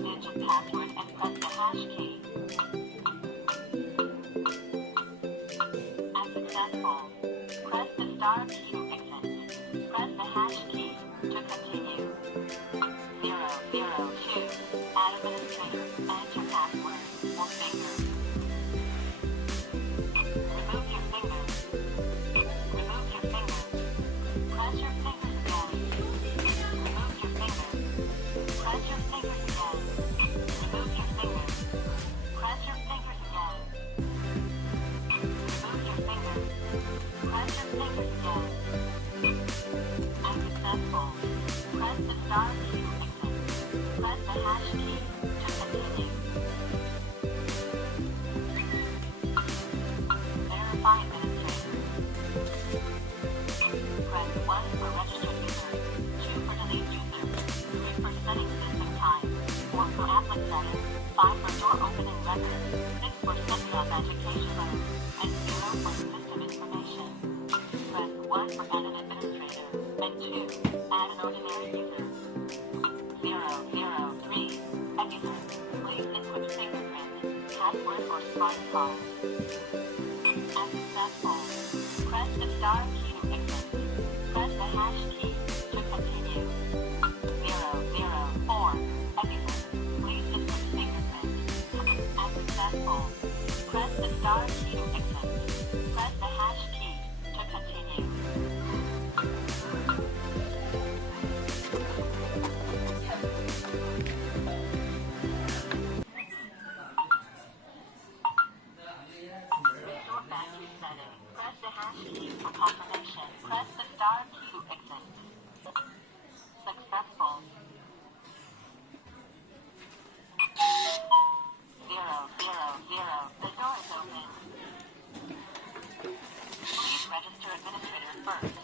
4-digit password and press the hash key. As successful, press the star key to exit. Press the hash key to continue. 002. Add administrator. Enter password or finger. Remove your finger. Remove your finger. Press your fingers again. Remove your finger. Press your fingers again. Remove your finger. Press your fingers again. Remove your finger. Press your fingers again. Unsuccessful. Press the star key to exit. Press the hash key to continue. Verify administrator. Press 1 for registered user, 2 for delete user, 3 for setting system time, 4 for applet status, 5 for door opening record, 6 for setting authentication mode, and 0 for system information. Press 1 for add an administrator, and 2, add an ordinary user. 003, user, please input fingerprint, password or smart card. Unsuccessful. Press the star key to exit. Press the hash key to continue. 004, user, please input fingerprint. Unsuccessful. Press the star key to exit. Press the hash key to continue. Restore battery setting. Press the hash key for confirmation. Press the star key to exit. Successful. 000. The door is open. Please register administrator first.